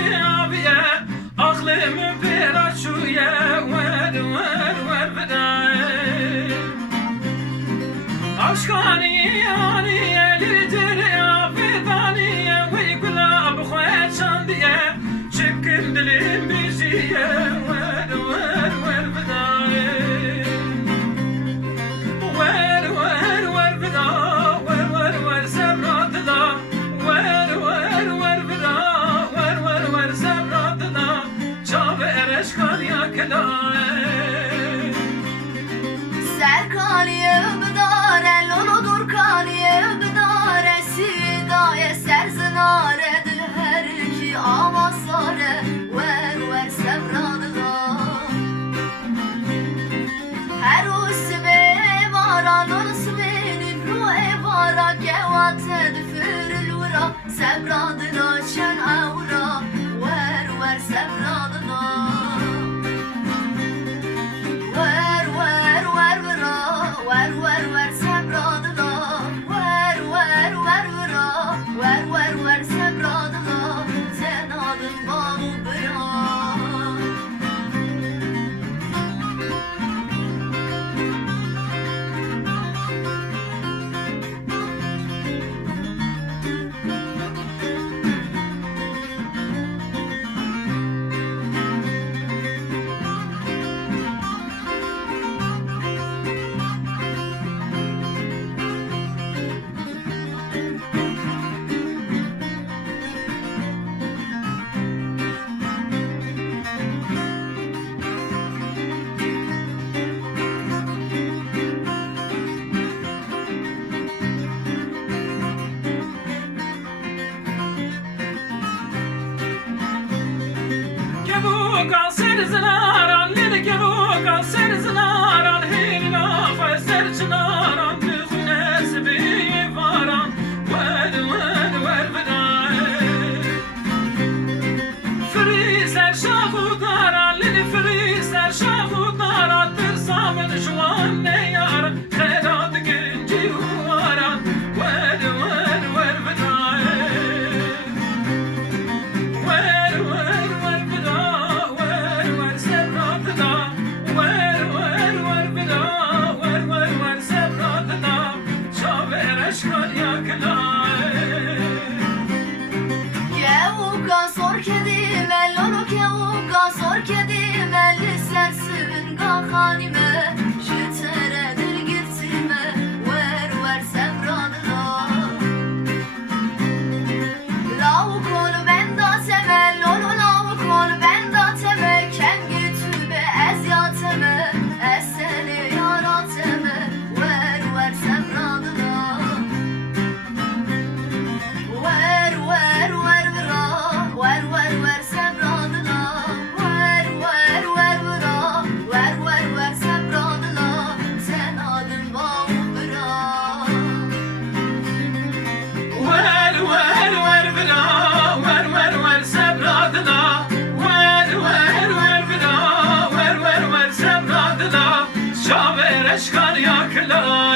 abiye aklımı bir açuye ver ver ver ver aşkani yani elidir afidaniye ve gülab khoşan diye çıkın dilim biziye ver ver ver ver ver ver ver ver ver sabradına ver ver ver ver ver ver sabradına çaver eşkan yakla Serkaniye bedare lolo kaniye bedare sidaye serzinare dil her iki avasare ver ver sevranına her usbe varan usbeni pro evara gevate düfürül vura sevranına şen avra ver ver sevranına ver ver ver ver ver ver sabradına ver ver ver ver ver ver sabradına sen adın balı bırak Kebuka serzinaran lili kebuka serzinaran hilna fe serzinaran tükhüne sebiye varan ver ver ver ver friser şahudaran lili friser şahudaran tırsamın şuan ne yar khedat genci varan ver ver ver ver ver Kevuka sor kedime lolo kevuka sor kedime lisensin kalkanime şütere dil girtime ver ver sevranına lavuk ol benda teme lolo lavuk ol benda teme kem gitübe ez yateme ez seni yarateme ver ver sevranına ver ver ver ver ver ver sabradına ver ver ver ver ver ver sabradına sen adın bağım bırak ver ver ver ver ver ver sabradına ver ver ver ver ver ver sabradına şaver eşkar yakla